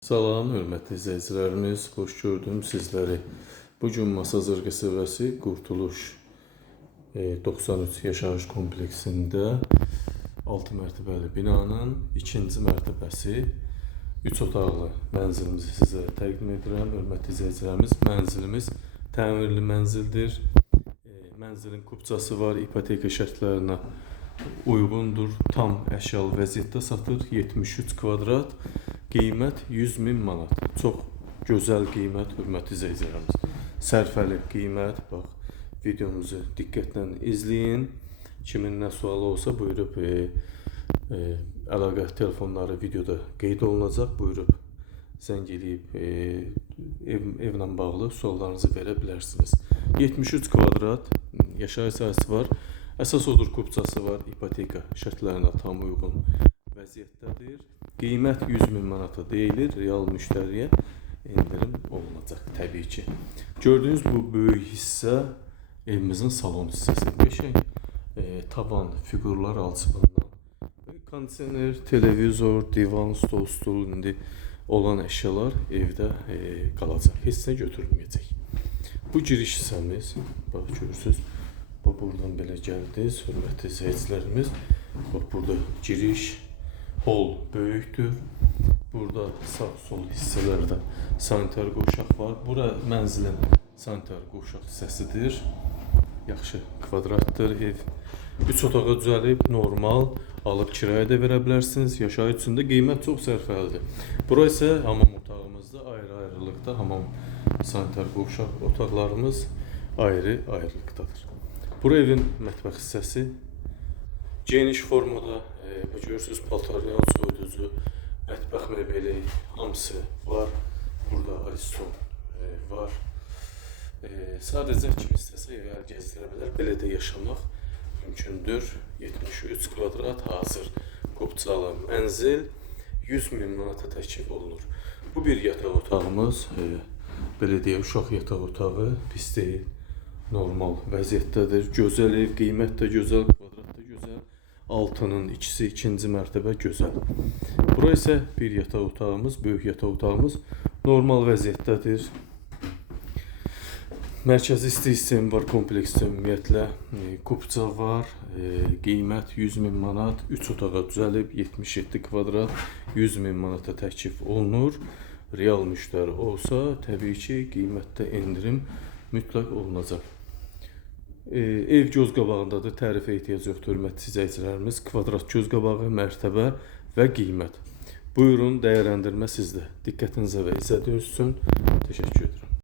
Salam, hörmətli izləyicilərimiz, xoş gördüm sizləri. Bugün Masazır qəsəbəsi Qurtuluş 93 yaşayış kompleksində 6 mərtəbəli binanın 2-ci mərtəbəsi 3 otaqlı mənzilimizi sizə təqdim edirəm. Hörmətli izləyicilərimiz, mənzilimiz təmirli mənzildir. Mənzilin kupçası var, ipoteka şərtlərinə uyğundur. Tam əşyalı vəziyyətdə satır. 73 kvadrat. Qiymət 100.000 manat. Çox gözəl qiymət, hörmətli izləyicilərimiz. Sərfəli qiymət. Bax, videomuzu diqqətlə izləyin. Kimin nə sualı olsa buyurub əlaqə telefonları videoda qeyd olunacaq. Buyurub zəng edib evlə bağlı suallarınızı verə bilərsiniz. 73 kvadrat yaşayış sahəsi var. Əsas odur kupçası var. İpoteka şərtlərinə tam uyğun vəziyyətdədir. Qiymət 100.000 manata deyilir. Real müştəriyə endirim olunacaq təbii ki. Gördüyünüz bu böyük hissə evimizin salon hissəsi. Beşək tavan, figurlar alçıbından. Kondisioner, televizor, divan, stol, stul indi olan əşyalar evdə qalacaq. Heç nə götürülməyəcək. Bu giriş hissəmiz. Bax, görürsünüz. Bax, buradan belə gəldiniz, hörmətli izləyicilərimiz. Bax, burada giriş. Hol böyükdür. Burada sağ-sol hissələrdə sanitar qovşaq var. Bura mənzilin sanitar qovşaq hissəsidir. Yaxşı kvadratdır ev. 3 otağa düzəlib, normal alıb kirayə də verə bilərsiniz. Yaşayış üçün də qiymət çox sərfəlidir. Bura isə hamam otağımızda ayrı-ayrılıqda, hamam sanitar qovşaq otaqlarımız ayrı-ayrılıqdadır. Bura evin mətbəx hissəsi. Geniş formada, görürsünüz, paltaryan, soyuducu, mətbəx mebeli, hamısı var. Burada Ariston var. Sadəcə kim istəsə ev gəzdirə bilər. Belə də yaşamaq mümkündür. 73 kvadrat hazır qopçalı mənzil 100.000 manata təklif olunur. Bu bir yataq otağımız. Belə deyə uşaq yataq otağı pis deyil. Normal vəziyyətdədir. Gözəl ev, qiymət də gözəl, kvadrat da gözəl. Altının ikisi, ikinci mərtəbə gözəl. Bura isə bir yataq otağımız, böyük yataq otağımız normal vəziyyətdədir. Mərkəzi isti sistemi var kompleksdə ümumiyyətlə. Kupça var, qiymət 100.000 manat, 3 otağa düzəlib, 77 kvadrat, 100.000 manata təklif olunur. Real müştəri olsa, təbii ki, qiymətdə endirim mütləq olunacaq. Ev göz qabağındadır, tərifə ehtiyac yoxdur, hörmətli izləyicilərimiz. Kvadrat göz qabağı, mərtəbə və qiymət. Buyurun, dəyərləndirmə sizdə. Diqqətinizə və izlədiyiniz üçün təşəkkür edirəm.